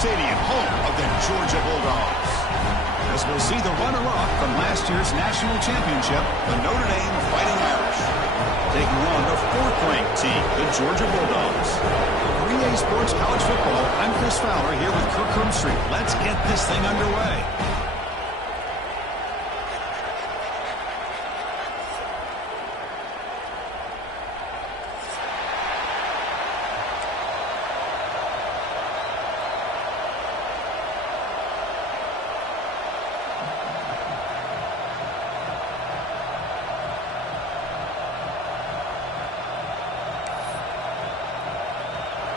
Stadium, home of the Georgia Bulldogs. As we'll see the runner-up from last year's national championship, the Notre Dame Fighting Irish, taking on the fourth-ranked team, the Georgia Bulldogs. For EA Sports College Football, I'm Chris Fowler here with Kirk Herbstreit. Let's get this thing underway.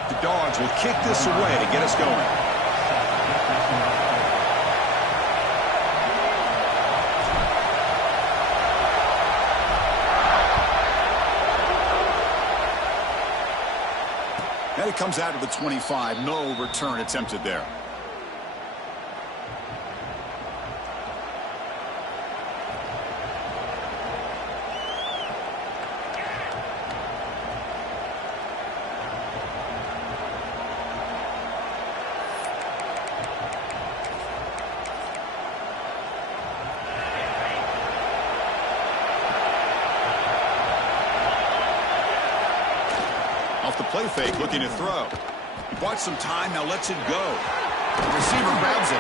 The Dogs will kick this away to get us going. And it comes out of the 25. No return attempted there. Off the play fake, looking to throw. He bought some time, now lets it go. The receiver grabs it.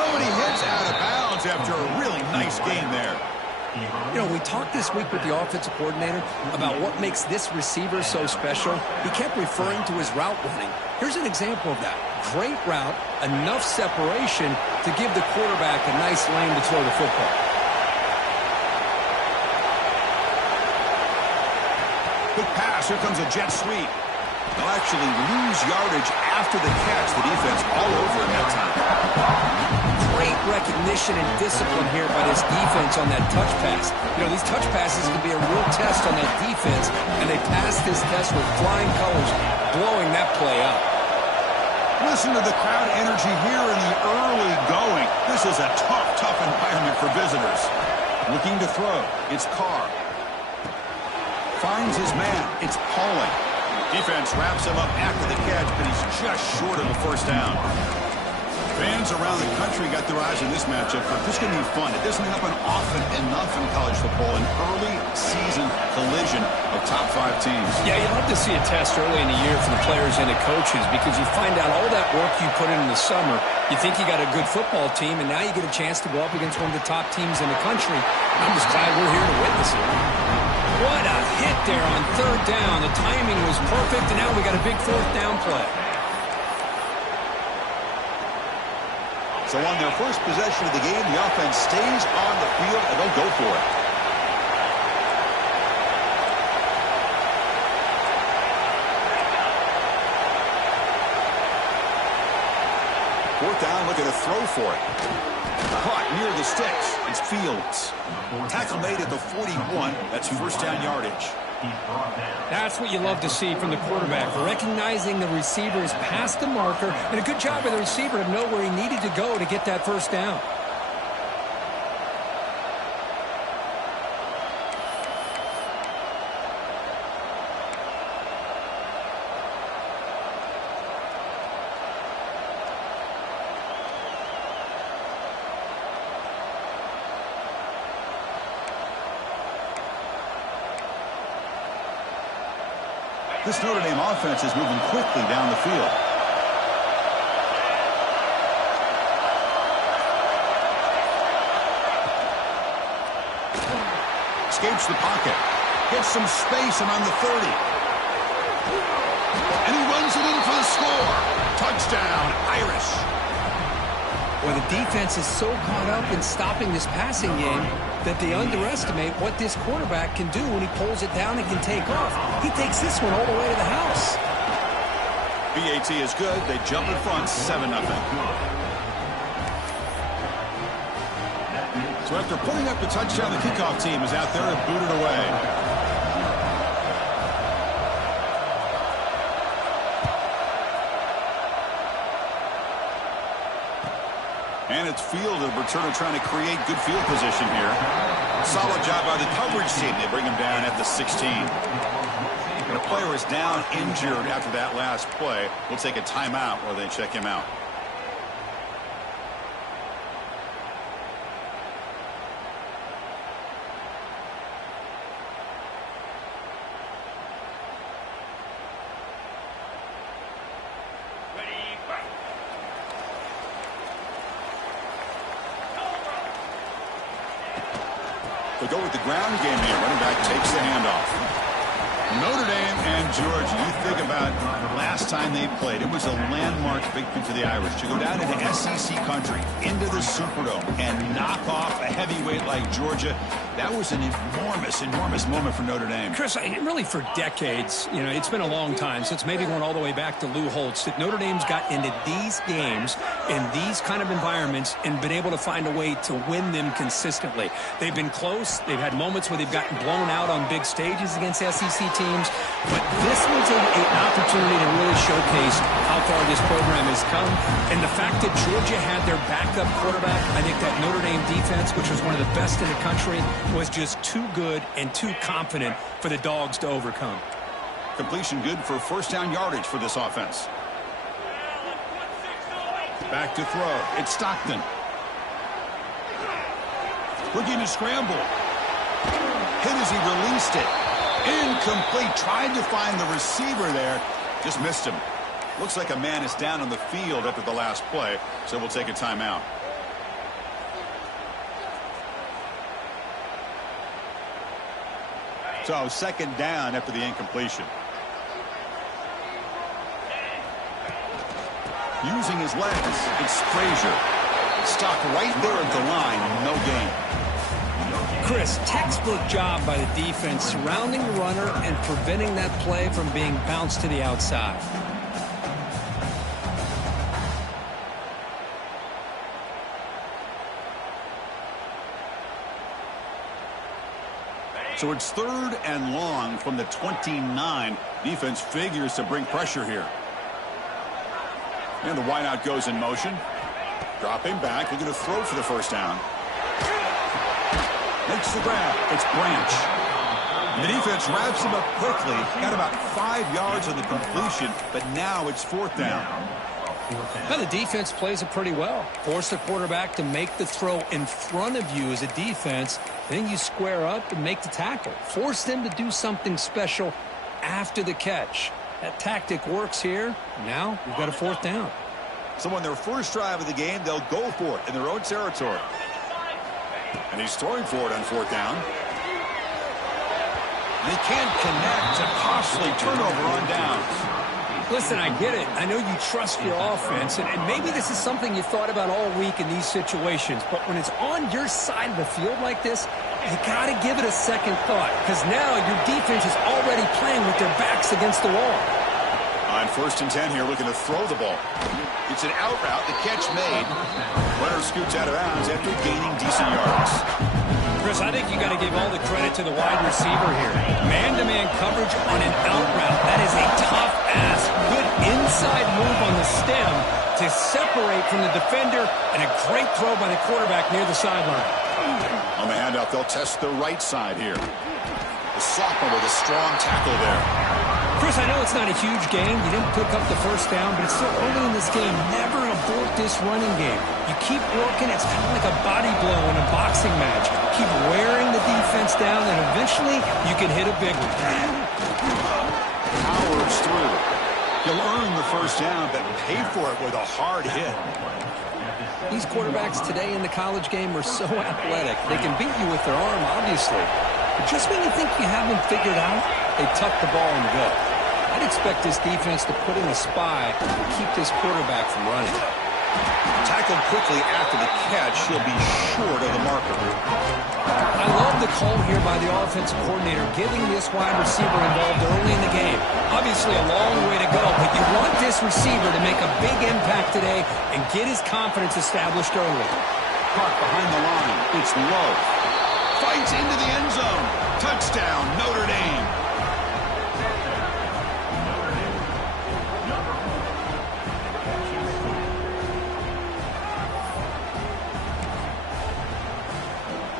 Oh, and he hits out of bounds after a really nice game there. You know, we talked this week with the offensive coordinator about what makes this receiver so special. He kept referring to his route running. Here's an example of that. Great route, enough separation to give the quarterback a nice lane to throw the football. Quick pass, here comes a jet sweep. They'll actually lose yardage after the catch. The defense all over it that time. Great recognition and discipline here by this defense on that touch pass. You know, these touch passes can be a real test on that defense, and they passed this test with flying colors, blowing that play up. Listen to the crowd energy here in the early going. This is a tough environment for visitors. Looking to throw, it's Carr. Finds his man. It's Pauling. Defense wraps him up after the catch, but he's just short of a first down. Fans around the country got their eyes on this matchup. This is going to be fun. It doesn't happen often enough in college football, an early season collision of top 5 teams. Yeah, you love to see a test early in the year for the players and the coaches because you find out all that work you put in the summer. You think you got a good football team, and now you get a chance to go up against one of the top teams in the country. I'm just glad we're here to witness it. What a hit there on third down. The timing was perfect, and now we got a big fourth down play. So on their first possession of the game, the offense stays on the field, and they'll go for it. Fourth down, looking to throw for it. Caught near the sticks. It's Fields. Tackle made at the 41. That's first down yardage. That's what you love to see from the quarterback, recognizing the receivers past the marker, and a good job of the receiver to know where he needed to go to get that first down. This Notre Dame offense is moving quickly down the field. Escapes the pocket. Gets some space around the 30. And he runs it in for the score. Touchdown, Irish. Well, the defense is so caught up in stopping this passing game that they underestimate what this quarterback can do when he pulls it down and can take off. He takes this one all the way to the house. BAT is good. They jump in front 7-0. So after putting up the touchdown, the kickoff team is out there and booted away. And it's Field, the returner, trying to create good field position here. Solid job by the coverage team. They bring him down at the 16. When a player is down injured after that last play, we'll take a timeout or they check him out. They go with the ground game here. Running back takes the handoff. Notre Dame and Georgia. You think about the last time they played. It was a landmark victory for the Irish to go down into SEC country, into the Superdome, and knock off a heavyweight like Georgia. That was an enormous, enormous moment for Notre Dame. Chris, really for decades, it's been a long time, since maybe going all the way back to Lou Holtz, that Notre Dame's got into these games in these kind of environments and been able to find a way to win them consistently. They've been close. They've had moments where they've gotten blown out on big stages against SEC teams, but this was an opportunity to really showcase how far this program has come. And the fact that Georgia had their backup quarterback, I think that Notre Dame defense, which was one of the best in the country, was just too good and too confident for the Dogs to overcome. Completion good for first down yardage for this offense. Back to throw. It's Stockton. Looking to scramble. Hit as he released it. Incomplete. Tried to find the receiver there. Just missed him. Looks like a man is down on the field after the last play, so we'll take a timeout. So second down after the incompletion. Using his legs, it's Frazier. Stopped right there at the line, no gain. Chris, textbook job by the defense surrounding the runner and preventing that play from being bounced to the outside. So it's third and long from the 29. Defense figures to bring pressure here. And the wideout goes in motion. Dropping back, looking to throw for the first down. Makes the grab. It's Branch. And the defense wraps him up quickly. Got about 5 yards on the completion, but now it's fourth down. Now the defense plays it pretty well. Force the quarterback to make the throw in front of you as a defense. Then you square up and make the tackle. Force them to do something special after the catch. That tactic works here. Now we've got a fourth down. So on their first drive of the game, they'll go for it in their own territory. And he's throwing for it on fourth down. They can't connect. A costly turnover on downs. Listen, I get it. I know you trust your offense, and maybe this is something you thought about all week in these situations, but when it's on your side of the field like this, you got to give it a second thought, because now your defense is already playing with their backs against the wall. On first and 10 here, looking to throw the ball. It's an out route. The catch made. Runner scoots out of bounds after gaining decent yards. Chris, I think you got to give all the credit to the wide receiver here. Man-to-man coverage on an out route. That is a tough ask. Good inside move on the stem to separate from the defender, and a great throw by the quarterback near the sideline. On the handoff, they'll test the right side here. The sophomore with a strong tackle there. Chris, I know it's not a huge game. You didn't pick up the first down, but it's still early in this game. Never abort this running game. You keep working. It's kind of like a body blow in a boxing match. Keep wearing the defense down, and eventually you can hit a big one. Powers through. He'll earn the first down, but pay for it with a hard hit. These quarterbacks today in the college game are so athletic. They can beat you with their arm, obviously. But just when you think you have them figured out, they tuck the ball and go. I'd expect this defense to put in a spy to keep this quarterback from running. Tackled quickly after the catch. He'll be short of the marker. I love the call here by the offensive coordinator, getting this wide receiver involved early in the game. Obviously a long way to go, but you want this receiver to make a big impact today and get his confidence established early. Caught behind the line. It's low. Fights into the end zone. Touchdown, Notre Dame.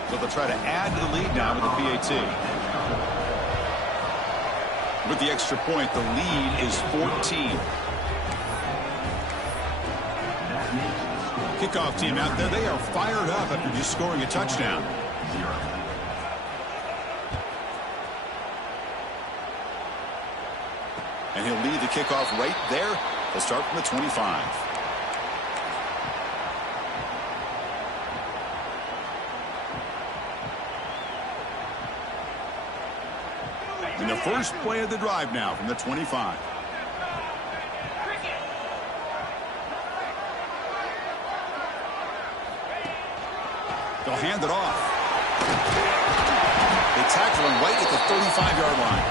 So they'll try to add to the lead now with the PAT. With the extra point, the lead is 14. Kickoff team out there. They are fired up after just scoring a touchdown. And he'll lead the kickoff right there. They'll start from the 25. And the first play of the drive now from the 25. They'll hand it off. They tackle him right at the 35-yard line.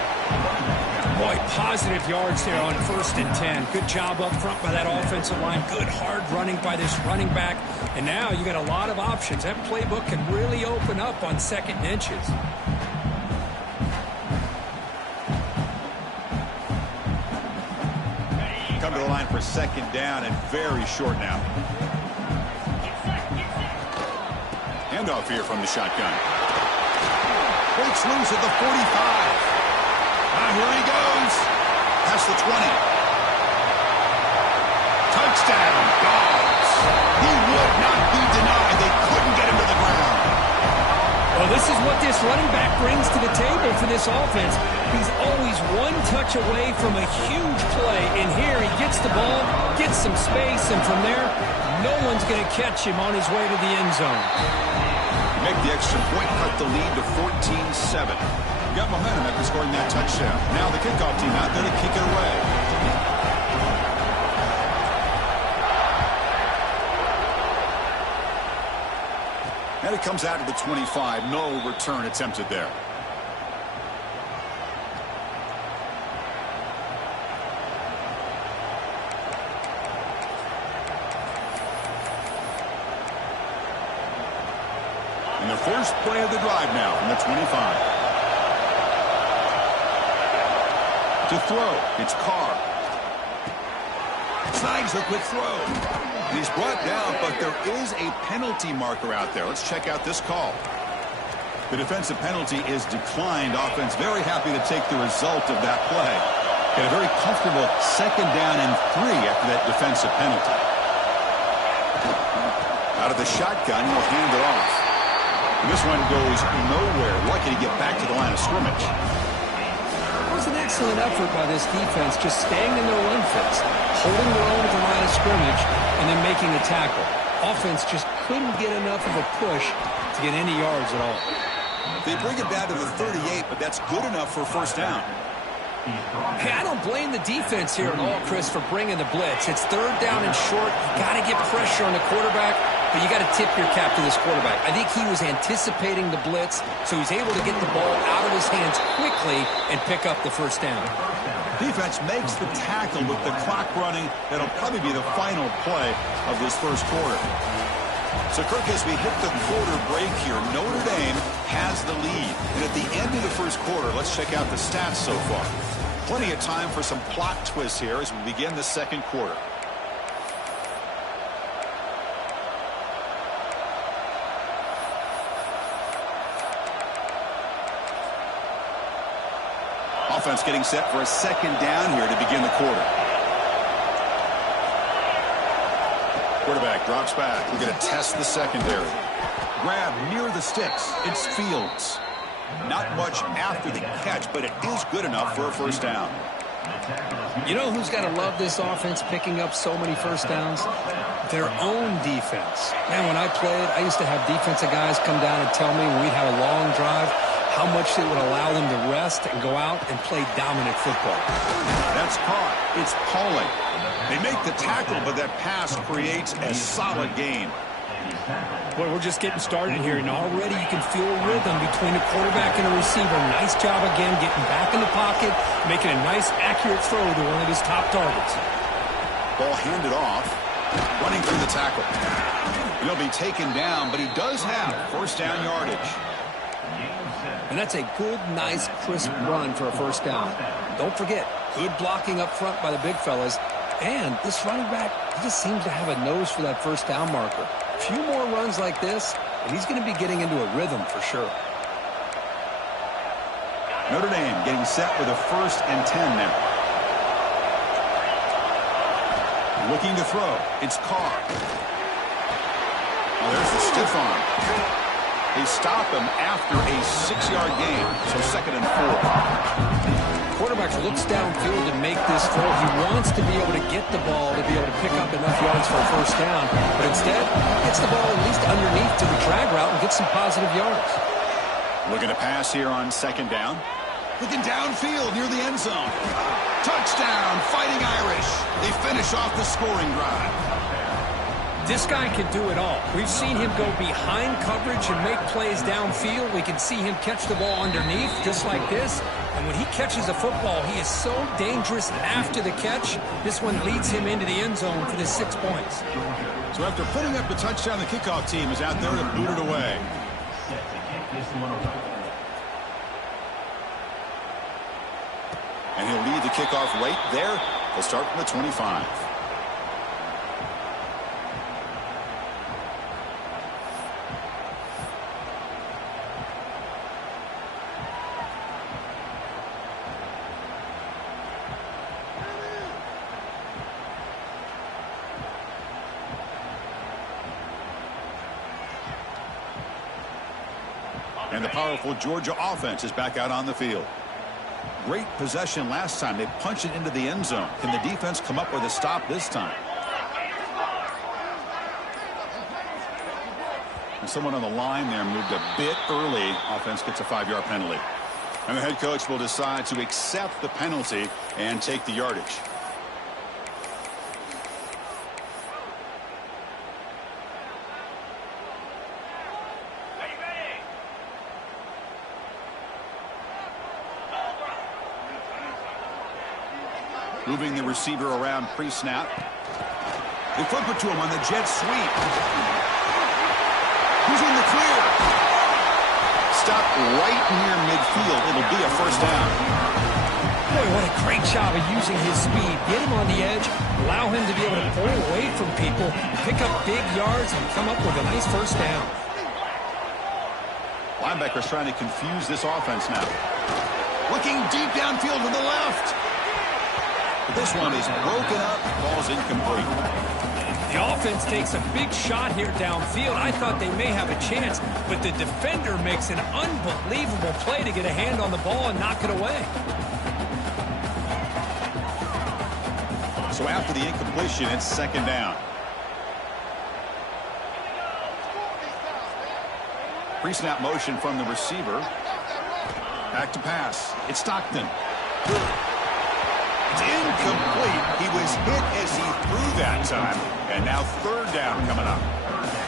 Boy, positive yards there on 1st and 10. Good job up front by that offensive line. Good hard running by this running back. And now you got a lot of options. That playbook can really open up on 2nd and inches. Come to the line for 2nd down and very short now. Handoff here from the shotgun. Breaks loose at the 45. Here he goes. Past the 20. Touchdown, Dogs. He would not be denied. They couldn't get him to the ground. Well, this is what this running back brings to the table for this offense. He's always one touch away from a huge play. And here he gets the ball, gets some space, and from there, no one's going to catch him on his way to the end zone. Make the extra point, cut the lead to 14-7. Got momentum after scoring that touchdown. Now the kickoff team out there to kick it away. And it comes out to the 25. No return attempted there. And the first play of the drive now from the 25. To throw, it's Carr. Snags the quick throw. And he's brought down, but there is a penalty marker out there. Let's check out this call. The defensive penalty is declined. Offense very happy to take the result of that play. Get a very comfortable 2nd down and 3 after that defensive penalty. Out of the shotgun, he'll hand it off. And this one goes nowhere. Lucky to get back to the line of scrimmage. It was an excellent effort by this defense, just staying in their run fits, holding their own at the line of scrimmage, and then making a tackle. Offense just couldn't get enough of a push to get any yards at all. They bring it down to the 38, but that's good enough for 1st down. Hey, I don't blame the defense here at all, Chris, for bringing the blitz. It's 3rd down and short. You got to get pressure on the quarterback, but you got to tip your cap to this quarterback. I think he was anticipating the blitz, so he's able to get the ball out of his hands quickly and pick up the 1st down. Defense makes the tackle with the clock running. That'll probably be the final play of this 1st quarter. So, Kirk, as we hit the quarter break here, Notre Dame has the lead. And at the end of the 1st quarter, let's check out the stats so far. Plenty of time for some plot twists here as we begin the 2nd quarter. Offense getting set for a 2nd down here to begin the quarter. Quarterback drops back. We're going to test the secondary. Grab near the sticks. It's Fields. Not much after the catch, but it is good enough for a 1st down. You know who's got to love this offense picking up so many 1st downs? Their own defense. Man, when I played, I used to have defensive guys come down and tell me when we'd have a long drive how much it would allow them to rest and go out and play dominant football. That's caught. It's Pauling. They make the tackle, but that pass creates a solid gain. Boy, we're just getting started here, and already you can feel a rhythm between a quarterback and a receiver. Nice job again getting back in the pocket, making a nice, accurate throw to one of his top targets. Ball handed off, running through the tackle. He'll be taken down, but he does have 1st down yardage. And that's a good, nice, crisp run for a 1st down. Don't forget, good blocking up front by the big fellas. And this running back, he just seems to have a nose for that 1st down marker. A few more runs like this, and he's going to be getting into a rhythm for sure. Notre Dame getting set with a 1st and 10 now. Looking to throw. It's Carr. Oh, there's the stiff arm. They stop him after a 6-yard gain, so 2nd and 4. Quarterback looks downfield to make this throw. He wants to be able to get the ball to be able to pick up enough yards for a 1st down, but instead gets the ball at least underneath to the drag route and gets some positive yards. Looking to pass here on 2nd down. Looking downfield near the end zone. Touchdown, Fighting Irish. They finish off the scoring drive. This guy can do it all. We've seen him go behind coverage and make plays downfield. We can see him catch the ball underneath, just like this. And when he catches a football, he is so dangerous after the catch. This one leads him into the end zone for the 6 points. So after putting up the touchdown, the kickoff team is out there to boot it away. And he'll lead the kickoff right there. He'll start from the 25. And the powerful Georgia offense is back out on the field. Great possession last time. They punched it into the end zone. Can the defense come up with a stop this time? And someone on the line there moved a bit early. Offense gets a 5-yard penalty. And the head coach will decide to accept the penalty and take the yardage. Moving the receiver around pre-snap. They flip it to him on the jet sweep. He's in the clear. Stop right near midfield. It'll be a first down. Boy, what a great job of using his speed. Get him on the edge, allow him to be able to pull away from people, pick up big yards, and come up with a nice first down. Linebackers trying to confuse this offense now. Looking deep downfield to the left. This one is broken up, ball's incomplete. The offense takes a big shot here downfield. I thought they may have a chance, but the defender makes an unbelievable play to get a hand on the ball and knock it away. So after the incompletion, it's second down. Pre-snap motion from the receiver. Back to pass. It's Stockton. It's incomplete. He was hit as he threw that time. And now third down coming up.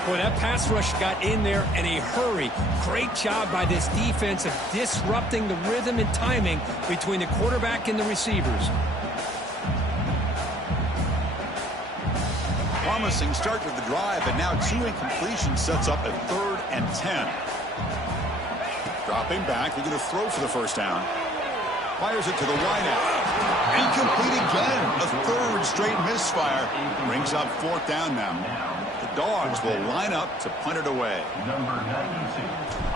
Boy, that pass rush got in there in a hurry. Great job by this defense of disrupting the rhythm and timing between the quarterback and the receivers. Promising start to the drive, but now 2 incompletions sets up a 3rd and 10. Dropping back, they're going to throw for the first down. Fires it to the wideout. Incomplete again. A 3rd straight misfire. Brings up 4th down now. The Dogs will line up to punt it away. Number 92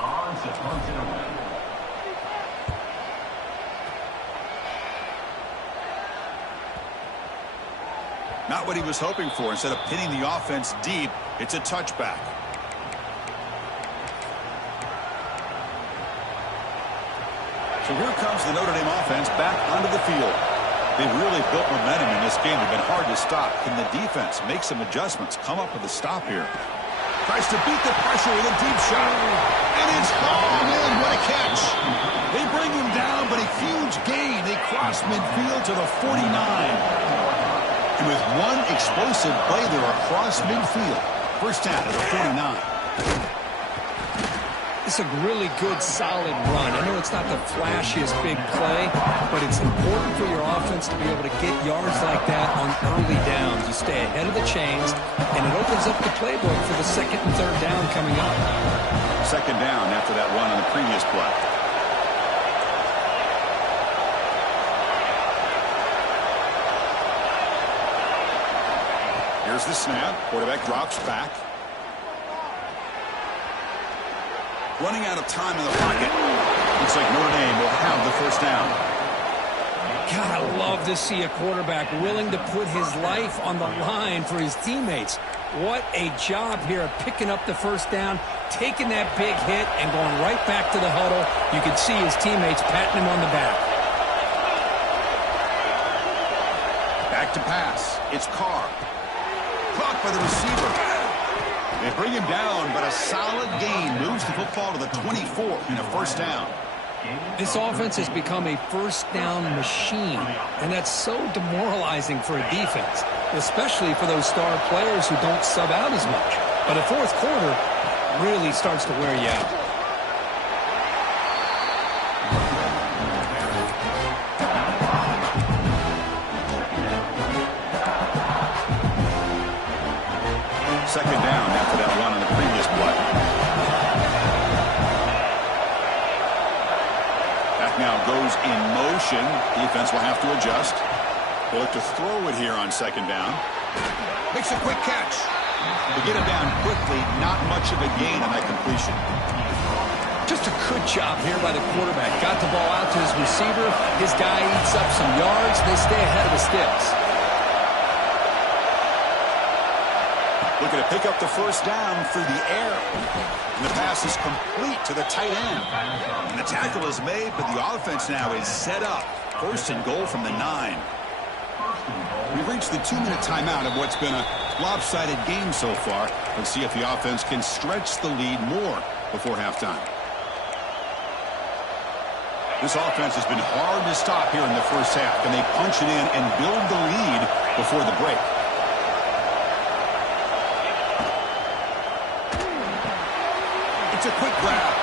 on to punt it away. Not what he was hoping for. Instead of pinning the offense deep, it's a touchback. So here comes the Notre Dame offense back onto the field. They've really built momentum in this game. They've been hard to stop. Can the defense make some adjustments, come up with a stop here? Tries to beat the pressure with a deep shot. And it's hauled in. What a catch. They bring him down, but a huge gain. They cross midfield to the 49. And with one explosive play, they're across midfield. First down to the 49. It's a really good, solid run. I know it's not the flashiest big play, but it's important for your offense to be able to get yards like that on early downs. You stay ahead of the chains, and it opens up the playbook for the 2nd and 3rd down coming up. Second down after that run on the previous play. Here's the snap. Quarterback drops back. Running out of time in the pocket. Looks like Notre Dame will have the first down. God, I love to see a quarterback willing to put his life on the line for his teammates. What a job here of picking up the first down, taking that big hit, and going right back to the huddle. You can see his teammates patting him on the back. Back to pass. It's Carr. Caught by the receiver. They bring him down, but a solid gain moves the football to the 24 in a first down. This offense has become a first-down machine, and that's so demoralizing for a defense, especially for those star players who don't sub out as much. But the fourth quarter really starts to wear you out. Second down after that run on the previous play. That now goes in motion. Defense will have to adjust. They'll look to throw it here on second down. Makes a quick catch. To get him down quickly, not much of a gain on that completion. Just a good job here by the quarterback. Got the ball out to his receiver. His guy eats up some yards. They stay ahead of the sticks. Looking to pick up the first down through the air. And the pass is complete to the tight end. And the tackle is made, but the offense now is set up. First and goal from the 9. We've reached the 2-minute timeout of what's been a lopsided game so far. Let's see if the offense can stretch the lead more before halftime. This offense has been hard to stop here in the first half. Can they punch it in and build the lead before the break? It's a quick grab.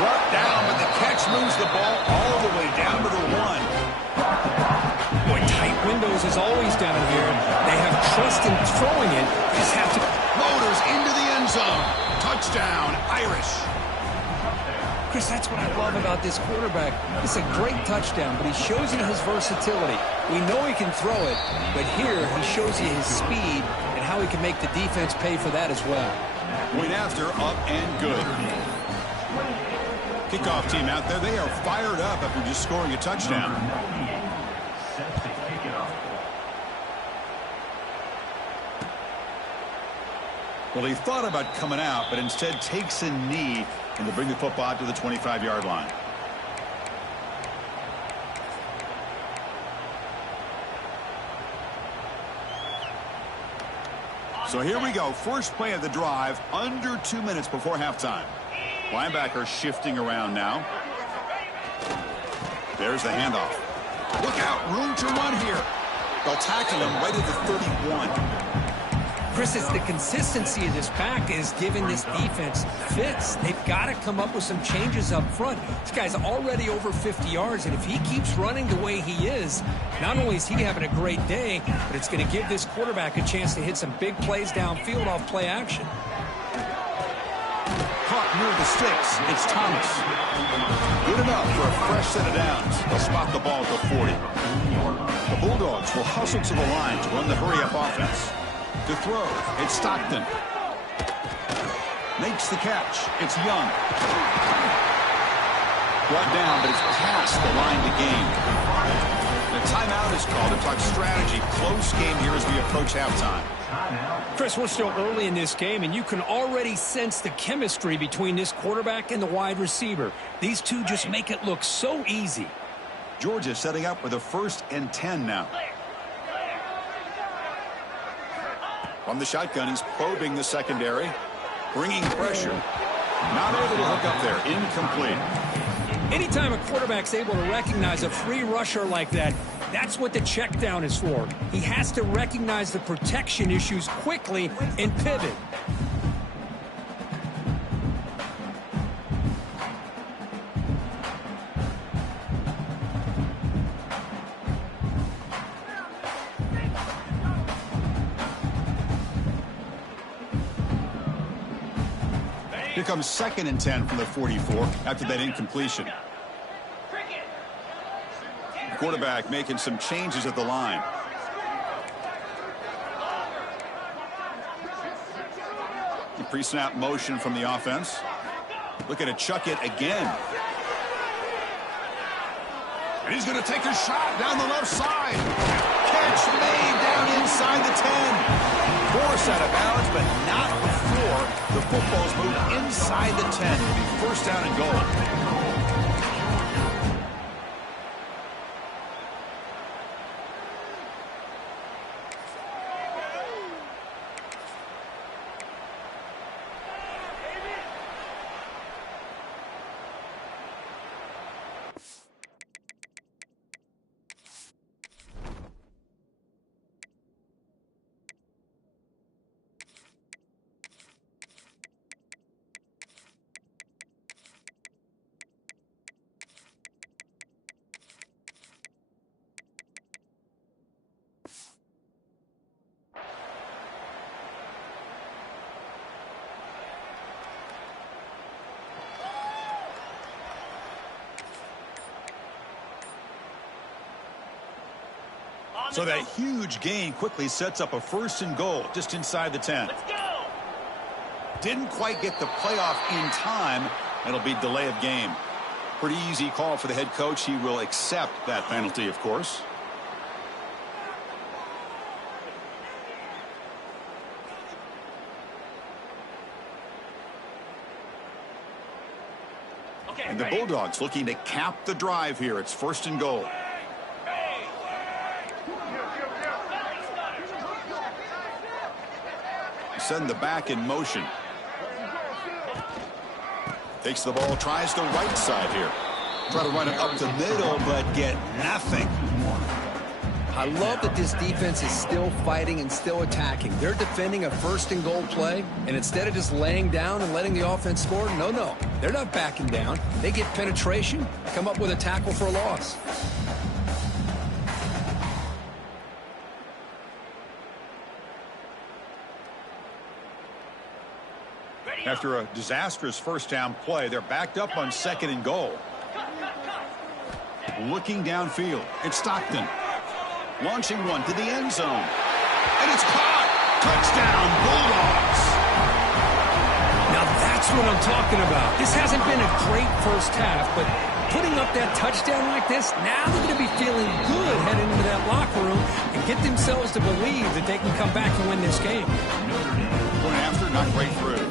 Brought down, but the catch moves the ball all the way down to the 1. Boy, tight windows is always down here. They have trust in throwing it. They just have to. Motors into the end zone. Touchdown, Irish. Chris, that's what I love about this quarterback. It's a great touchdown, but he shows you his versatility. We know he can throw it, but here he shows you his speed and how he can make the defense pay for that as well. Point after, up and good. Kickoff team out there, they are fired up after just scoring a touchdown. Set to kick it off. Well, he thought about coming out, but instead takes a knee and to bring the football out to the 25-yard line. So here we go. First play of the drive, under 2 minutes before halftime. Linebacker shifting around now. There's the handoff. Look out, room to run here. They'll tackle him right at the 31. Chris, it's the consistency of this pack is giving this defense fits. They've got to come up with some changes up front. This guy's already over 50 yards, and if he keeps running the way he is, not only is he having a great day, but it's going to give this quarterback a chance to hit some big plays downfield off play action. Caught near the sticks. It's Thomas. Good enough for a fresh set of downs. They'll spot the ball at the 40. The Bulldogs will hustle to the line to run the hurry-up offense. To throw, it's Stockton. Makes the catch. It's Young. Brought down, but it's past the line to gain. The timeout is called to talk strategy. Close game here as we approach halftime. Chris, we're still early in this game, and you can already sense the chemistry between this quarterback and the wide receiver. These two just make it look so easy. Georgia setting up with a 1st and 10 now. From the shotgun, he's probing the secondary, bringing pressure. Not able to hook up there. Incomplete. Anytime a quarterback's able to recognize a free rusher like that, that's what the check down is for. He has to recognize the protection issues quickly and pivot. Here comes 2nd and 10 from the 44 after that incompletion. The quarterback making some changes at the line. The pre-snap motion from the offense. Looking to chuck it again. And he's going to take a shot down the left side. Catch made down inside the 10. Force out of bounds, but not before the football's moved inside the 10. It'll be 1st down and goal. So that huge gain quickly sets up a 1st and goal just inside the 10. Let's go. Didn't quite get the playoff in time. It'll be delay of game. Pretty easy call for the head coach. He will accept that penalty, of course. Okay, And the Bulldogs looking to cap the drive here. It's 1st and goal. Send the back in motion. Takes the ball, tries the right side here. Try to run it up the middle, but get nothing. I love that this defense is still fighting and still attacking. They're defending a 1st and goal play, and instead of just laying down and letting the offense score, no. They're not backing down. They get penetration, come up with a tackle for a loss. After a disastrous 1st down play, they're backed up on 2nd and goal. Looking downfield, it's Stockton. Launching one to the end zone. And it's caught! Touchdown, Bulldogs! Now that's what I'm talking about. This hasn't been a great 1st half, but putting up that touchdown like this, now they're going to be feeling good heading into that locker room and get themselves to believe that they can come back and win this game. Going after, not quite through.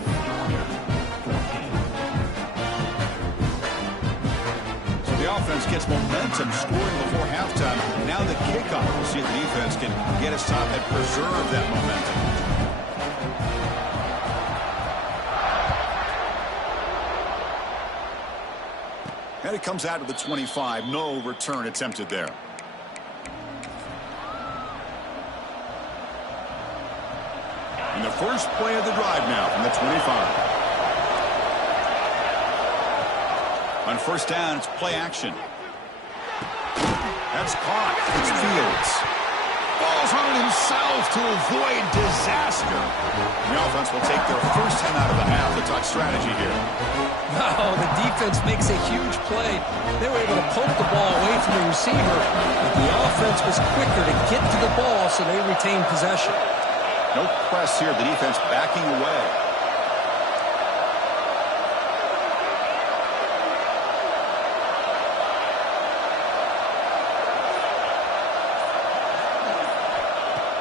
The offense gets momentum scoring before halftime. Now the kickoff. We'll see if the defense can get a stop and preserve that momentum. And it comes out to the 25. No return attempted there. And the first play of the drive now from the 25. On 1st down, it's play action. That's caught. It's Fields. Falls on himself to avoid disaster. The offense will take their 1st time out of the half to talk strategy here. Oh, the defense makes a huge play. They were able to poke the ball away from the receiver, but the offense was quicker to get to the ball, so they retained possession. No press here. The defense backing away.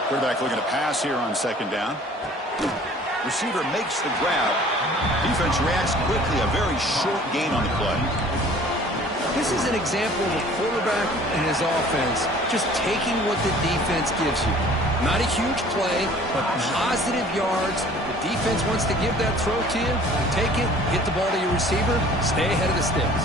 Quarterback looking to pass here on 2nd down. Receiver makes the grab. Defense reacts quickly. A very short gain on the play. This is an example of a quarterback and his offense just taking what the defense gives you. Not a huge play, but positive yards. The defense wants to give that throw to you. Take it, get the ball to your receiver, stay ahead of the sticks.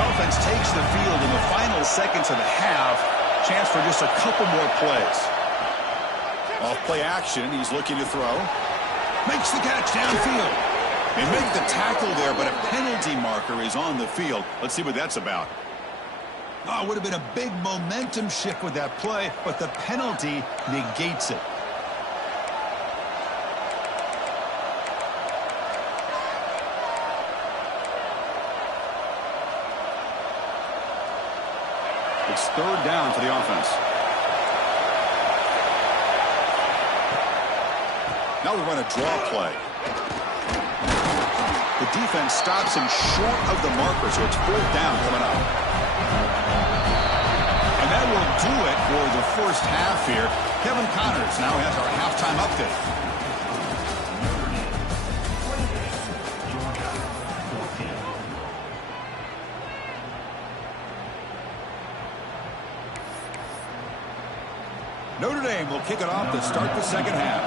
Offense takes the field in the final seconds of the half. Chance for just a couple more plays. Off play action. He's looking to throw. Makes the catch downfield. They make the tackle there, but a penalty marker is on the field. Let's see what that's about. Oh, it would have been a big momentum shift with that play, but the penalty negates it. It's 3rd down for the offense. Now we run a draw play. The defense stops him short of the marker, so it's 4th down coming up. And that will do it for the 1st half here. Kevin Connors now has our halftime update. Notre Dame will kick it off to start the 2nd half.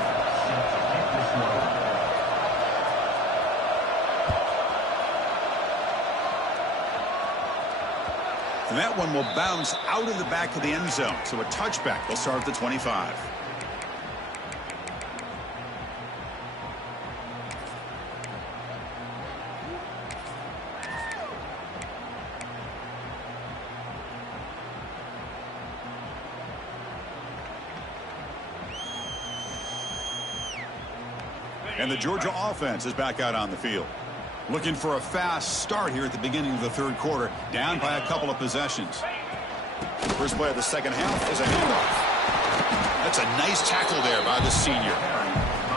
And that one will bounce out of the back of the end zone. So a touchback. They'll start at the 25. And the Georgia offense is back out on the field. Looking for a fast start here at the beginning of the third quarter, down by a couple of possessions. First play of the second half is a handoff. That's a nice tackle there by the senior.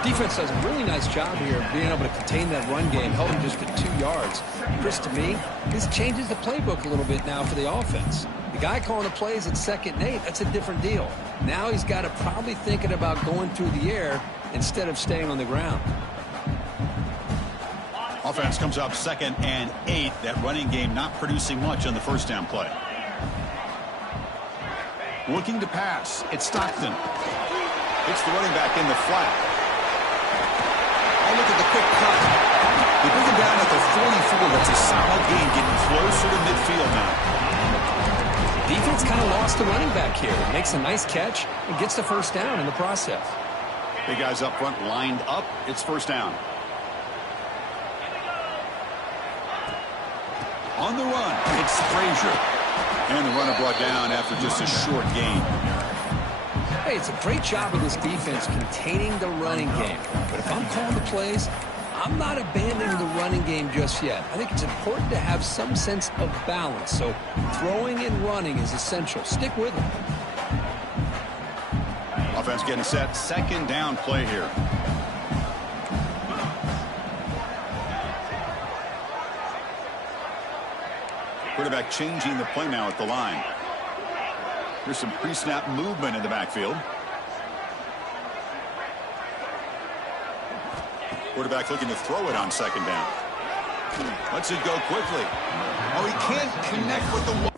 Defense does a really nice job here of being able to contain that run game, held him just at 2 yards. Chris, to me, this changes the playbook a little bit now for the offense. The guy calling the plays at 2nd and 8, that's a different deal. Now he's got to probably thinking about going through the air instead of staying on the ground. Offense comes up 2nd and 8. That running game not producing much on the first down play. Looking to pass. It's Stockton. It's the running back in the flat. Oh, look at the quick cut. They bring him down at the 44. That's a solid gain, getting closer to midfield now. Defense kind of lost the running back here. Makes a nice catch and gets the first down in the process. Big guys up front lined up. It's first down. On the run, it's Frazier. And the runner brought down after just a short gain. Hey, it's a great job of this defense containing the running game. But if I'm calling the plays, I'm not abandoning the running game just yet. I think it's important to have some sense of balance. So throwing and running is essential. Stick with it. Offense getting set. Second down play here. Quarterback changing the play now at the line. Here's some pre-snap movement in the backfield. Quarterback looking to throw it on second down. Lets it go quickly. Oh, he can't connect with the...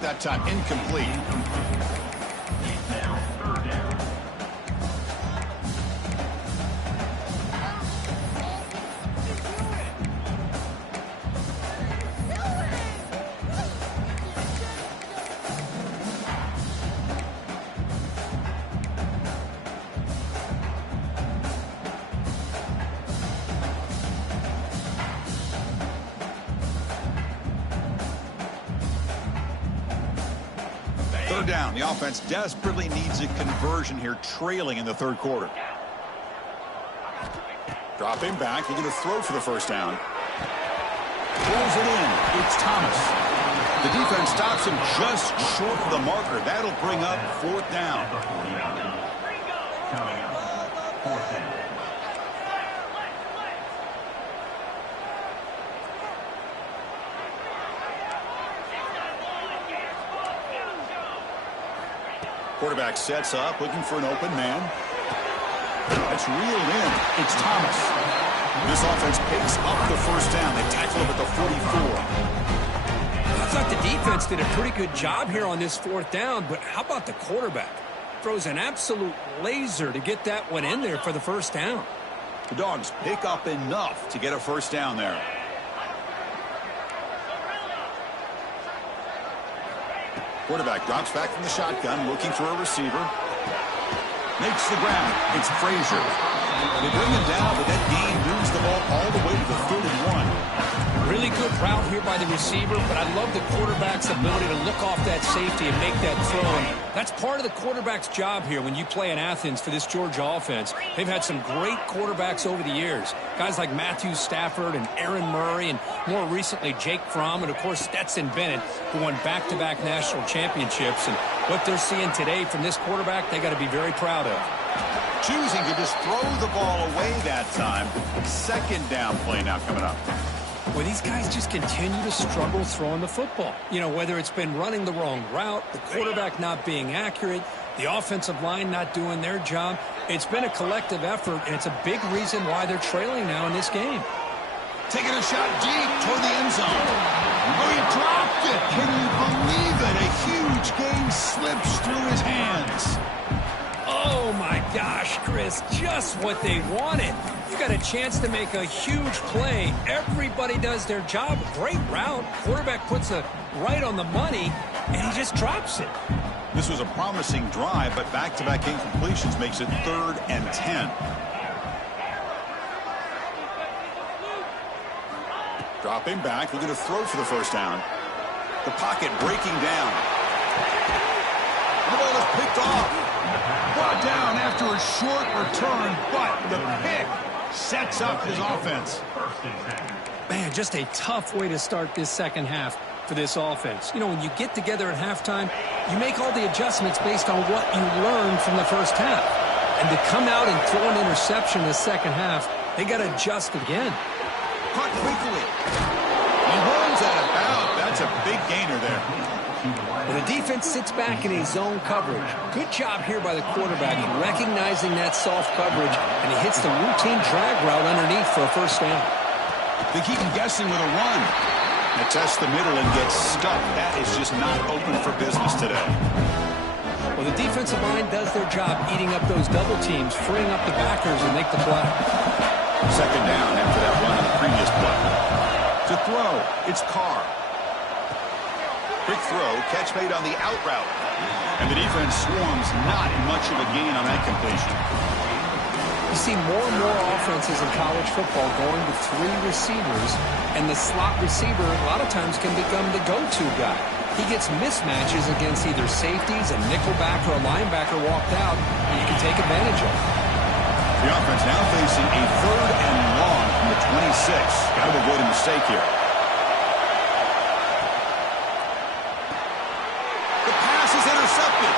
That time incomplete. Now third down. Third down. The offense desperately needs a conversion here, trailing in the third quarter. Dropping back, looking to throw for the first down. Throws it in. It's Thomas. The defense stops him just short of the marker. That'll bring up fourth down. Coming up, fourth down. Quarterback sets up, looking for an open man. That's reeled in. It's Thomas. This offense picks up the first down. They tackle him at the 44. I thought the defense did a pretty good job here on this fourth down, but how about the quarterback? Throws an absolute laser to get that one in there for the first down. The Dogs pick up enough to get a first down there. Quarterback drops back from the shotgun, looking for a receiver. Makes the grab. It's Frazier. They bring him down, but that gain moves the ball all the way to the 31. Really good route here by the receiver, but I love the quarterback's ability to look off that safety and make that throw. And that's part of the quarterback's job here when you play in Athens for this Georgia offense. They've had some great quarterbacks over the years. Guys like Matthew Stafford and Aaron Murray, and more recently Jake Fromm, and of course Stetson Bennett, who won back-to-back national championships. And what they're seeing today from this quarterback, they got to be very proud of. Choosing to just throw the ball away that time. Second down play now coming up. Well, these guys just continue to struggle throwing the football. You know, whether it's been running the wrong route, the quarterback not being accurate, the offensive line not doing their job. It's been a collective effort, and it's a big reason why they're trailing now in this game. Taking a shot deep toward the end zone. Oh, he dropped it. Can you believe it? A huge game slips through his hands. Oh, Oh, my gosh, Chris, just what they wanted. You got a chance to make a huge play. Everybody does their job. Great route. Quarterback puts it right on the money, and he just drops it. This was a promising drive, but back-to-back incompletions makes it 3rd and 10. Dropping back, looking to throw for the first down. The pocket breaking down. The ball is picked off. Brought down after a short return, but the pick sets up his offense. Man, just a tough way to start this second half for this offense. You know, when you get together at halftime, you make all the adjustments based on what you learned from the first half. And to come out and throw an interception in the second half, they got to adjust again. Caught quickly. He runs out of bounds. That's a big gainer there. And the defense sits back in a zone coverage. Good job here by the quarterback recognizing that soft coverage, and he hits the routine drag route underneath for a first down. They keep him guessing with a run. They test the middle and gets stuck. That is just not open for business today. Well, the defensive line does their job eating up those double teams, freeing up the backers and make the play. Second down after that run on the previous play. To throw, it's Carr. Quick throw, catch made on the out route. And the defense swarms, not much of a gain on that completion. You see more and more offenses in college football going to 3 receivers, and the slot receiver a lot of times can become the go-to guy. He gets mismatches against either safeties, a nickelback, or a linebacker walked out, and you can take advantage of it. The offense now facing a 3rd and long from the 26. Got to avoid a mistake here. The pass is intercepted.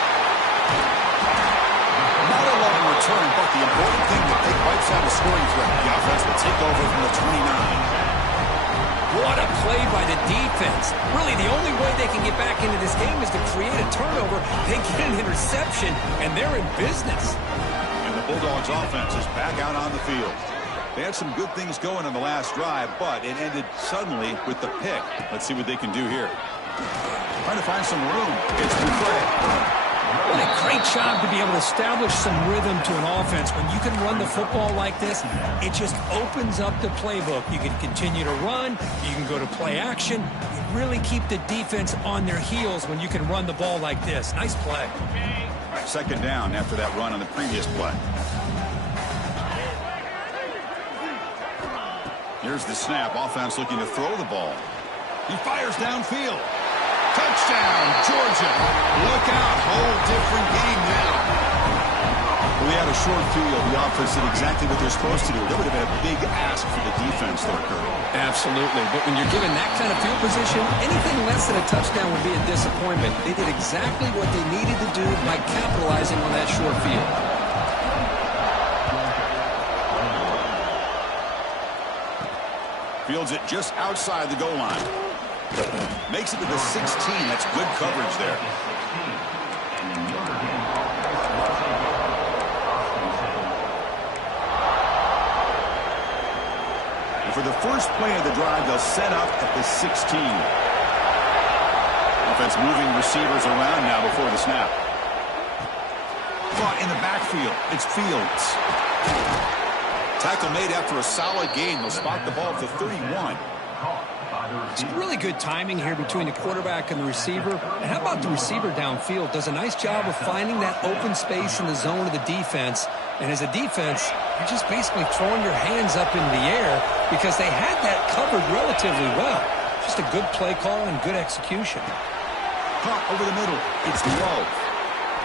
Not a long return, but the important thing to take wipes out a scoring threat. The offense will take over from the 29. What a play by the defense. Really, the only way they can get back into this game is to create a turnover. They get an interception, and they're in business. The Bulldogs offense is back out on the field. They had some good things going on the last drive, but it ended suddenly with the pick. Let's see what they can do here. Trying to find some room. It's Dufresne. What a great job to be able to establish some rhythm to an offense. When you can run the football like this, it just opens up the playbook. You can continue to run. You can go to play action. You really keep the defense on their heels when you can run the ball like this. Nice play. Second down after that run on the previous play. Here's the snap. Offense looking to throw the ball. He fires downfield. Touchdown, Georgia. Look out. Whole different game now. We had a short field. The offense did exactly what they're supposed to do. That would have been a big ask for the defense there, Kurt. Absolutely. But when you're given that kind of field position, anything less than a touchdown would be a disappointment. They did exactly what they needed to do by capitalizing on that short field. Fields it just outside the goal line. Makes it to the 16. That's good coverage there. And for the first play of the drive, they'll set up at the 16. Offense moving receivers around now before the snap. Caught in the backfield. It's Fields. Tackle made after a solid gain. They'll spot the ball at the 31. It's really good timing here between the quarterback and the receiver. And how about the receiver downfield? Does a nice job of finding that open space in the zone of the defense. And as a defense, you're just basically throwing your hands up into the air because they had that covered relatively well. Just a good play call and good execution. Caught over the middle. It's low.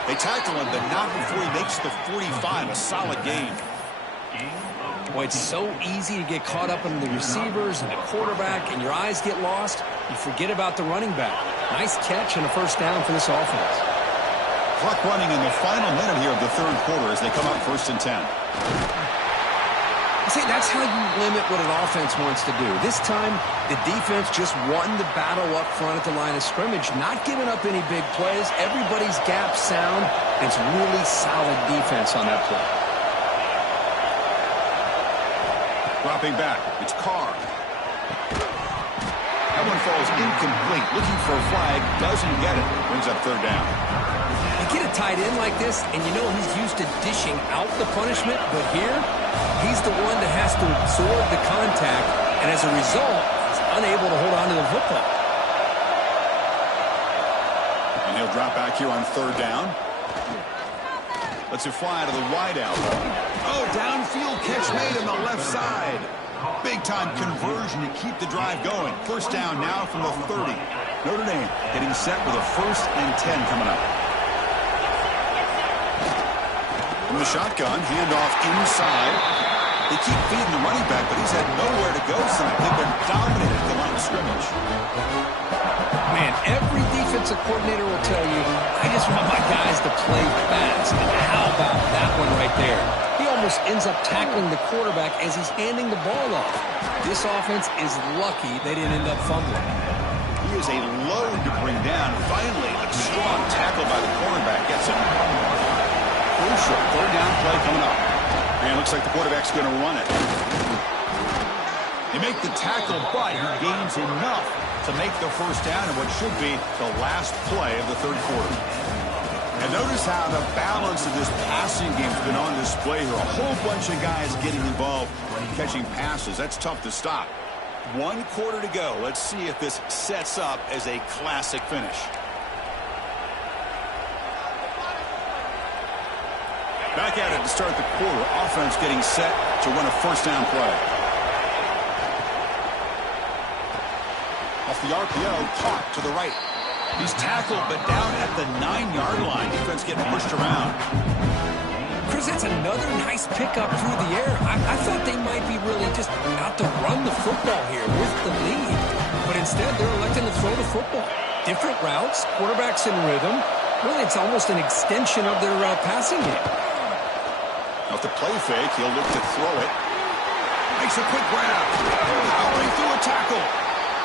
They tackle him, but not before he makes the 45. A solid gain. Boy, it's so easy to get caught up in the receivers and the quarterback, and your eyes get lost. You forget about the running back. Nice catch and a first down for this offense. Clock running in the final minute here of the third quarter as they come up 1st and 10. See, that's how you limit what an offense wants to do. This time, the defense just won the battle up front at the line of scrimmage, not giving up any big plays. Everybody's gap sound. It's really solid defense on that play. Dropping back, it's Carr. That one falls incomplete. Looking for a flag, doesn't get it. Brings up third down. You get a tight end like this, and you know he's used to dishing out the punishment, but here, he's the one that has to absorb the contact, and as a result, he's unable to hold on to the football. And he'll drop back here on 3rd down. Lets it fly to the wideout. Oh, downfield catch made on the left side. Big-time conversion to keep the drive going. 1st down now from the 30. Notre Dame getting set with a 1st and 10 coming up. From the shotgun, handoff inside. They keep feeding the running back, but he's had nowhere to go tonight. They've been dominated at the line of scrimmage. Man, every defensive coordinator will tell you, I just want my guys to play fast. And how about that one right there? He almost ends up tackling the quarterback as he's handing the ball off. This offense is lucky they didn't end up fumbling. He is a load to bring down. Finally, a strong tackle by the cornerback gets him. Crucial 3rd down play coming up. And it looks like the quarterback's going to run it. They make the tackle, but he gains enough to make the 1st down in what should be the last play of the 3rd quarter. And notice how the balance of this passing game has been on display here. A whole bunch of guys getting involved catching passes. That's tough to stop. 1 quarter to go. Let's see if this sets up as a classic finish. Back at it to start the quarter. Offense getting set to run a 1st down play. Off the RPO, caught to the right. He's tackled, but down at the 9-yard line. Defense getting pushed around. Chris, that's another nice pickup through the air. I thought they might be really just out to run the football here with the lead. But instead, they're electing to throw the football. Different routes, quarterbacks in rhythm. Really, it's almost an extension of their passing game. Off the play fake, he'll look to throw it. Makes a quick grab. Powering through a tackle.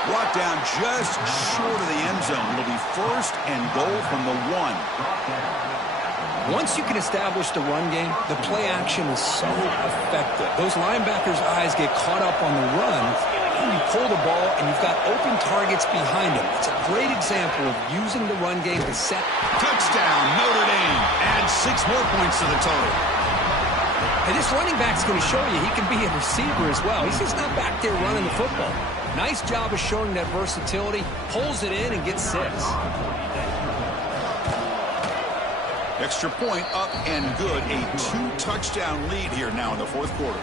Brought down just short of the end zone. It'll be 1st and goal from the 1. Once you can establish the run game, the play action is so effective. Those linebackers' eyes get caught up on the run, and you pull the ball, and you've got open targets behind them. It's a great example of using the run game to set. Touchdown, Notre Dame. Add 6 more points to the total. And this running back's going to show you he can be a receiver as well. He's just not back there running the football. Nice job of showing that versatility. Pulls it in and gets 6. Extra point up and good. A 2-touchdown lead here now in the 4th quarter.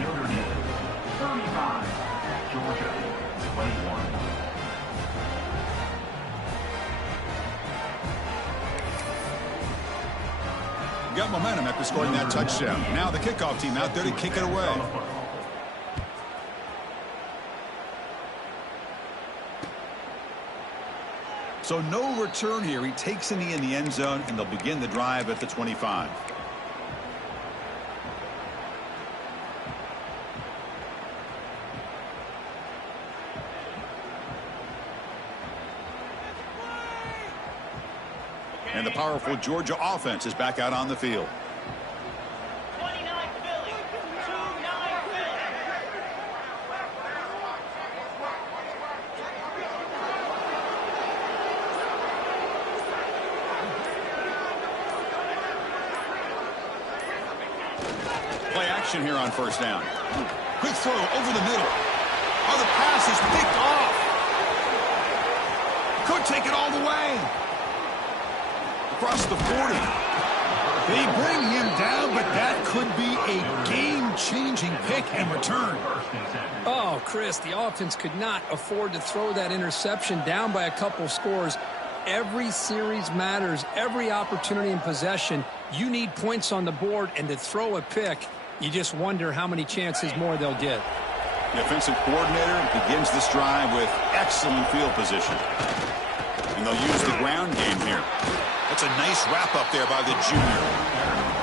Notre Dame 35, Georgia 21. Got momentum after scoring that touchdown. Now the kickoff team out there to kick it away. So no return here. He takes a knee in the end zone, and they'll begin the drive at the 25. And the powerful Georgia offense is back out on the field. Play action here on 1st down. Quick throw over the middle. Oh, the pass is picked off. Could take it all the way. Across the 40. They bring him down, but that could be a game-changing pick and return. Oh, Chris, the offense could not afford to throw that interception down by a couple scores. Every series matters. Every opportunity in possession. You need points on the board, and to throw a pick, you just wonder how many chances more they'll get. The offensive coordinator begins this drive with excellent field position. And they'll use the ground game here. That's a nice wrap-up there by the junior.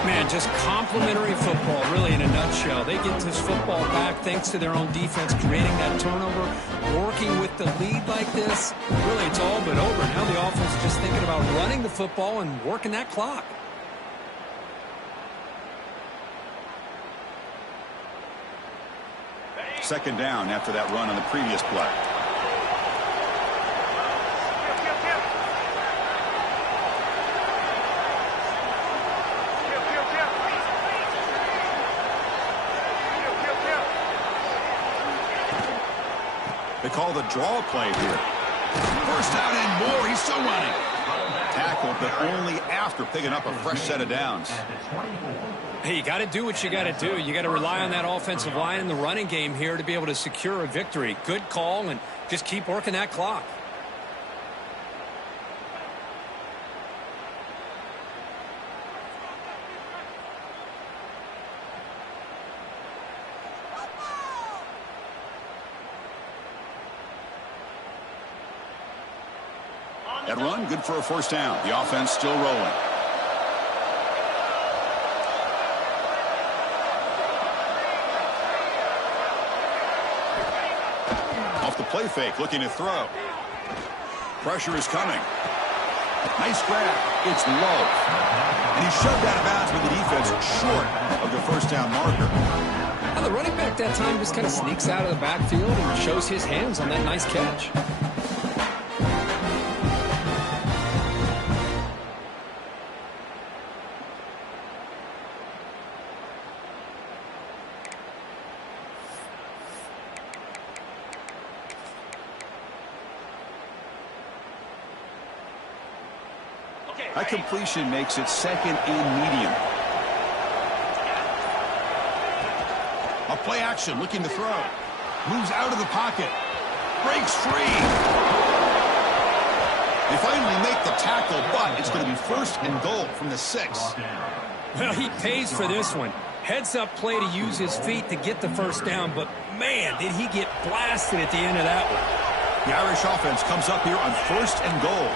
Man, just complimentary football, really, in a nutshell. They get this football back thanks to their own defense, creating that turnover, working with the lead like this. Really, it's all but over. Now the offense is just thinking about running the football and working that clock. Second down after that run on the previous play. They call the draw play here. First down and more. He's still running. Tackled, but only after picking up a fresh set of downs. Hey, you got to do what you got to do. You got to rely on that offensive line in the running game here to be able to secure a victory. Good call, and just keep working that clock. That run, good for a first down. The offense still rolling. Off the play fake, looking to throw. Pressure is coming. Nice grab. It's low. And he's shoved out of bounds with the defense short of the first down marker. Now the running back that time just kind of sneaks out of the backfield and shows his hands on that nice catch. That completion makes it second and medium. A play action, looking to throw. Moves out of the pocket. Breaks free. They finally make the tackle, but it's going to be first and goal from the 6. Well, he pays for this one. Heads-up play to use his feet to get the first down, but, man, did he get blasted at the end of that one. The Irish offense comes up here on first and goal.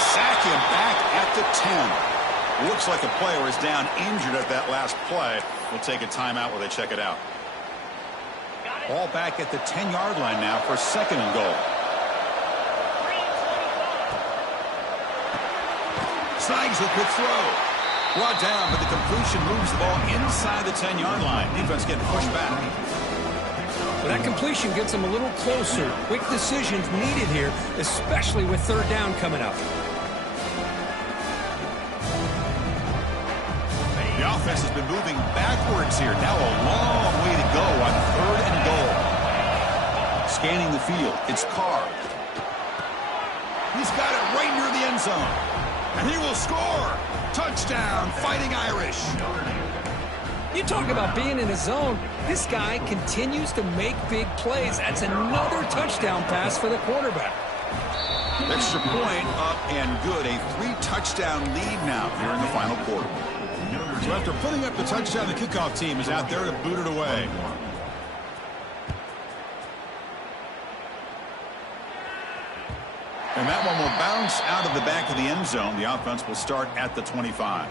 Sack him back at the 10. Looks like a player is down injured at that last play. We'll take a timeout while they check it out. Ball back at the 10-yard line now for second and goal. Snags a quick throw. Brought down, but the completion moves the ball inside the 10-yard line. Defense getting pushed back. But that completion gets them a little closer. Quick decisions needed here, especially with third down coming up. The offense has been moving backwards here. Now a long way to go on third and goal. Scanning the field. It's Carr. He's got it right near the end zone. And he will score. Touchdown, Fighting Irish. You talk about being in a zone. This guy continues to make big plays. That's another touchdown pass for the quarterback. Extra point up and good. A 3-touchdown lead now here in the final quarter. So after putting up the touchdown, the kickoff team is out there to boot it away. And that one will bounce out of the back of the end zone. The offense will start at the 25.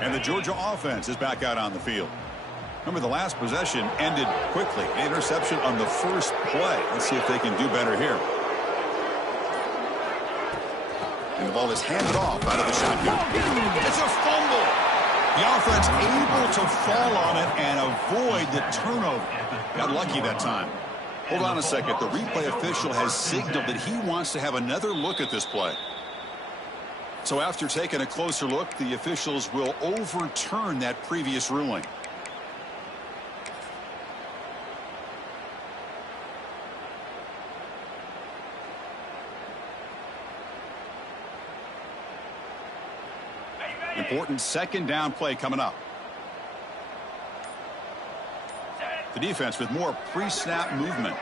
And the Georgia offense is back out on the field. Remember, the last possession ended quickly. An interception on the first play. Let's see if they can do better here. And the ball is handed off out of the shotgun. It's a fumble. The offense able to fall on it and avoid the turnover. Got lucky that time. Hold on a second. The replay official has signaled that he wants to have another look at this play. So after taking a closer look, the officials will overturn that previous ruling. Important second down play coming up. The defense with more pre-snap movement.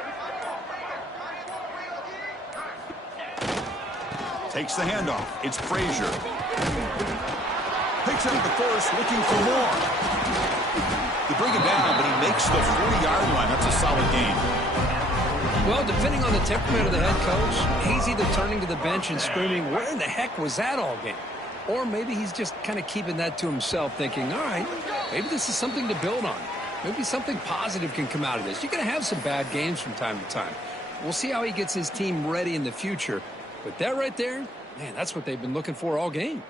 Takes the handoff. It's Frazier. Picks up the first, looking for more. They bring him down, but he makes the 40-yard line. That's a solid gain. Well, depending on the temperament of the head coach, he's either turning to the bench and screaming, where in the heck was that all game? Or maybe he's just kind of keeping that to himself, thinking, all right, maybe this is something to build on. Maybe something positive can come out of this. You're going to have some bad games from time to time. We'll see how he gets his team ready in the future. But that right there, man, that's what they've been looking for all game.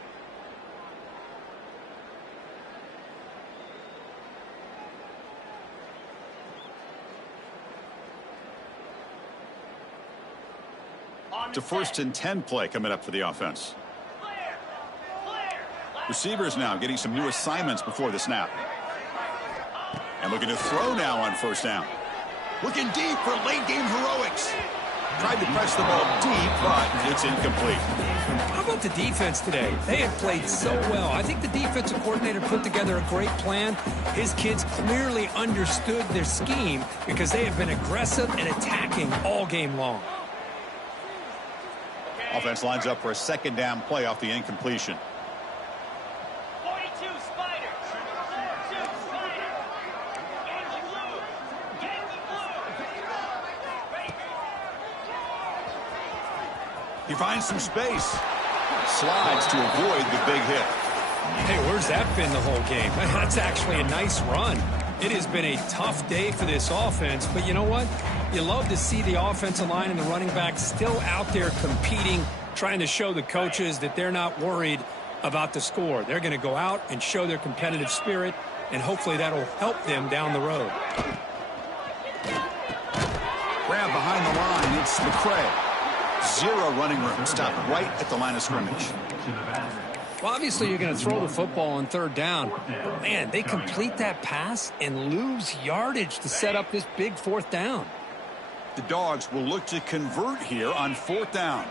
to 1st and 10 play coming up for the offense. Receivers now getting some new assignments before the snap. And looking to throw now on 1st down. Looking deep for late game heroics. Tried to press the ball deep, but it's incomplete. How about the defense today? They have played so well. I think the defensive coordinator put together a great plan. His kids clearly understood their scheme because they have been aggressive and attacking all game long. Offense lines up for a 2nd down play off the incompletion. 42 Spiders. 42 Spiders. Get the blue. Get the blue. He finds some space. Slides to avoid the big hit. Hey, where's that been the whole game? That's actually a nice run. It has been a tough day for this offense, but you know what? You love to see the offensive line and the running back still out there competing, trying to show the coaches that they're not worried about the score. They're going to go out and show their competitive spirit, and hopefully that'll help them down the road. Grab behind the line. It's McCray. 0 running room. Stopped right at the line of scrimmage. Well, obviously you're going to throw the football on 3rd down. Man, they complete that pass and lose yardage to set up this big 4th down. The Dogs will look to convert here on 4th down.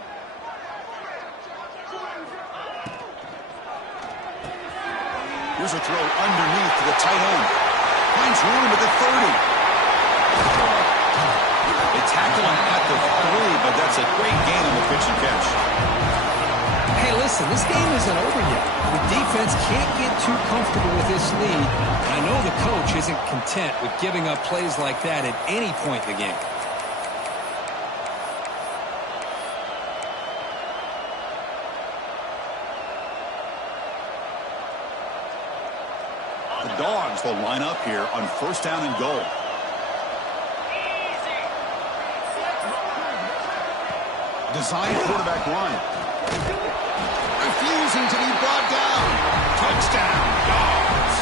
Here's a throw underneath to the tight end. Finds room at the 30. They tackle him at the 3, but that's a great gain on the pitch and catch. Hey, listen, this game isn't over yet. The defense can't get too comfortable with this lead. And I know the coach isn't content with giving up plays like that at any point in the game. The Dogs will line up here on 1st down and goal. Design quarterback run. Refusing to be brought down. Touchdown, Dogs.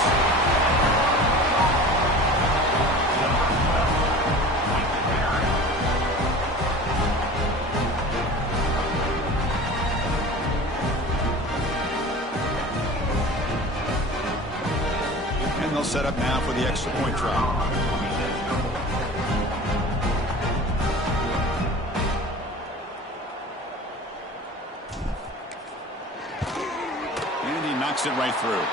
And they'll set up now for the extra point try. Knocks it right through.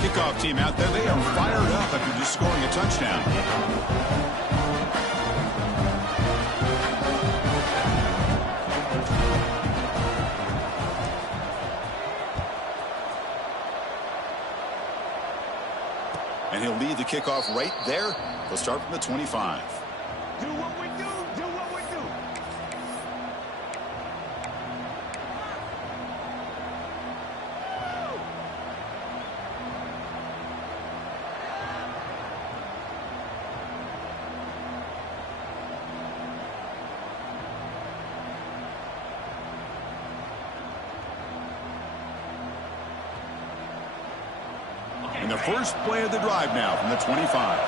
Kickoff team out there. They are fired up after just scoring a touchdown. And he'll lead the kickoff right there. He'll start from the 25. Do what we do. Do what we do. And the first play of the drive now from the 25.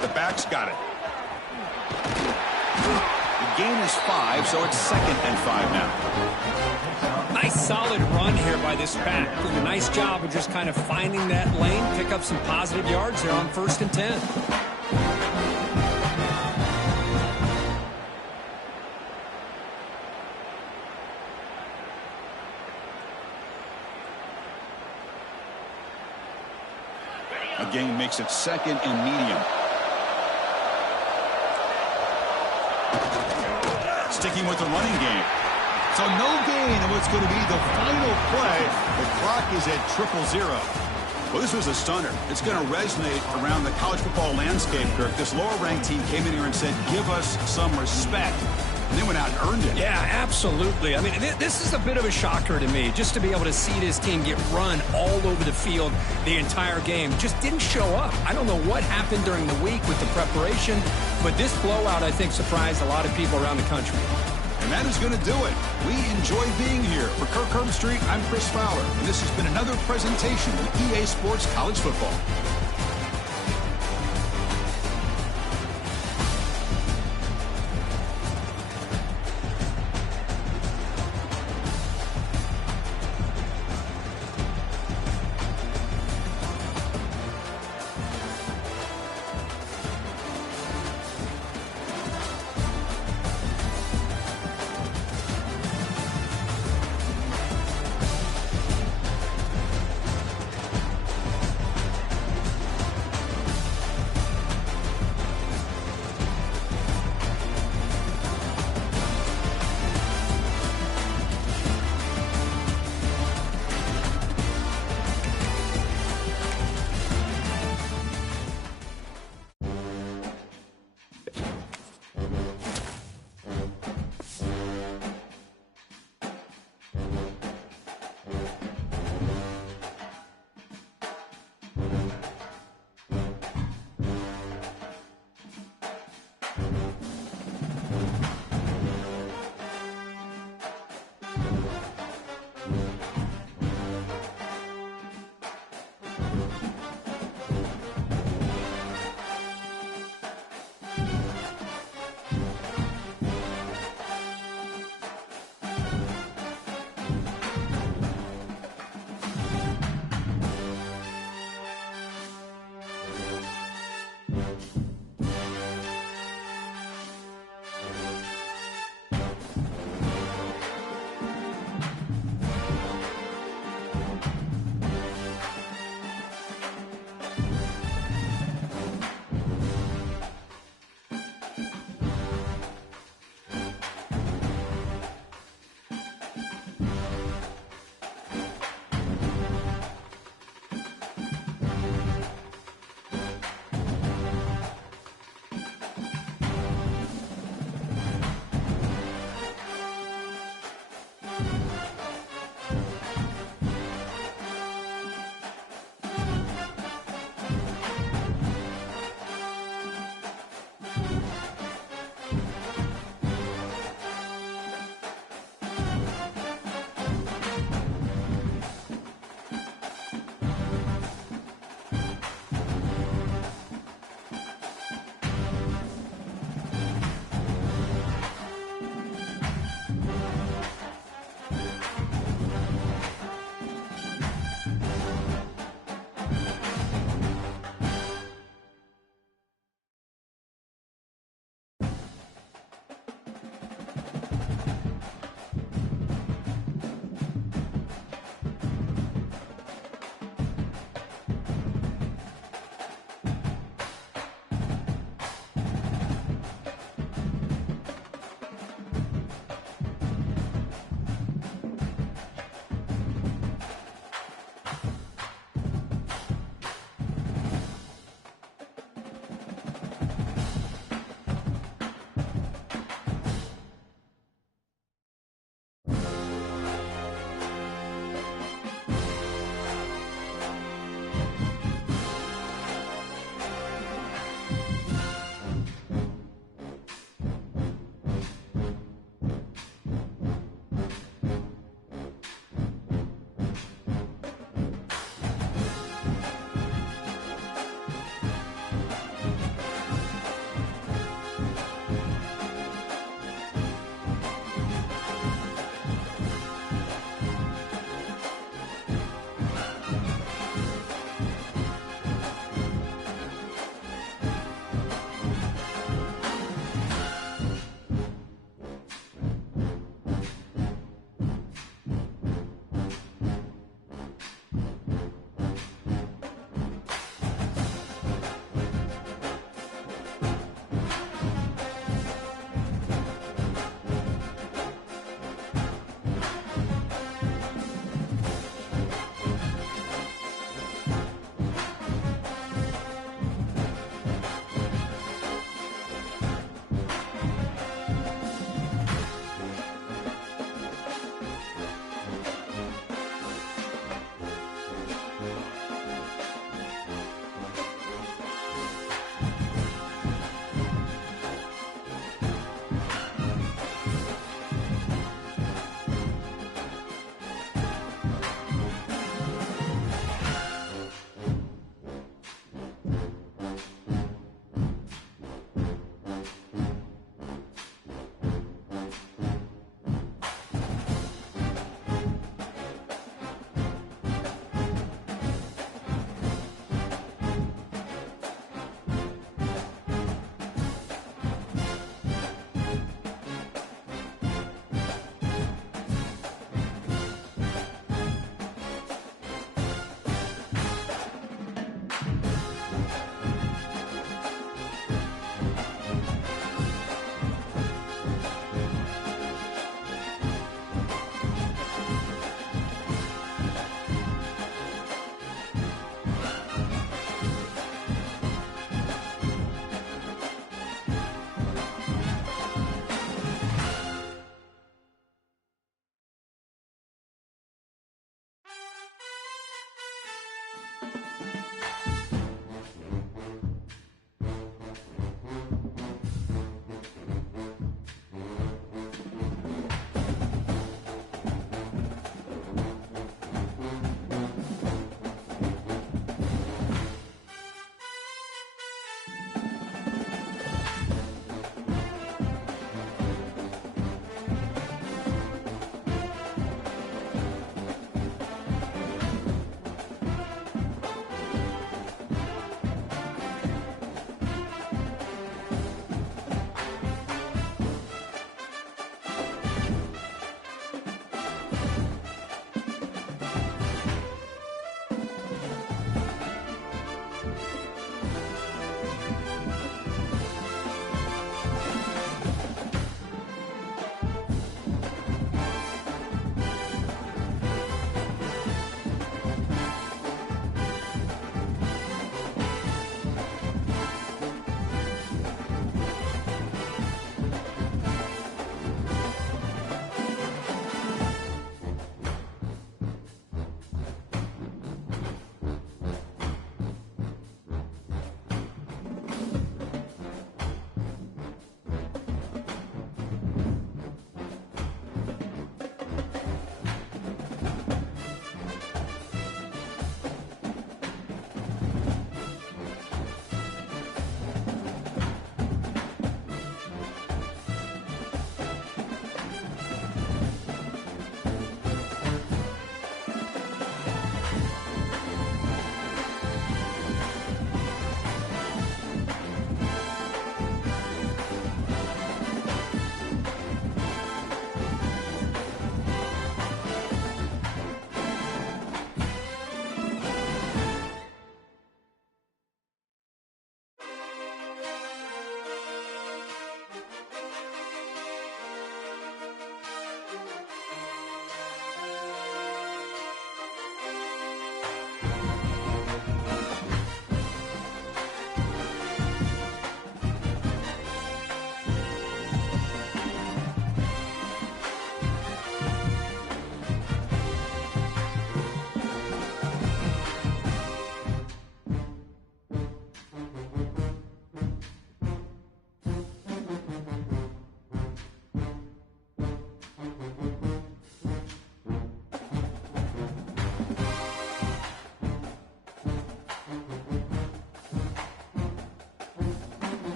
The back's got it. The gain is 5, so it's 2nd and 5 now. Nice solid run here by this back. Did a nice job of just kind of finding that lane, pick up some positive yards there on 1st and 10. A gain makes it 2nd and medium. Sticking with the running game. So no gain in what's going to be the final play. The clock is at 0-0. Well, this was a stunner. It's going to resonate around the college football landscape, Kirk. This lower-ranked team came in here and said, give us some respect. and they went out and earned it. Yeah, absolutely. I mean, this is a bit of a shocker to me, just to be able to see this team get run all over the field the entire game. Just didn't show up. I don't know what happened during the week with the preparation, but this blowout, I think, surprised a lot of people around the country. And that is going to do it. We enjoy being here. For Kirk Herbstreit, I'm Chris Fowler, and this has been another presentation of EA Sports College Football.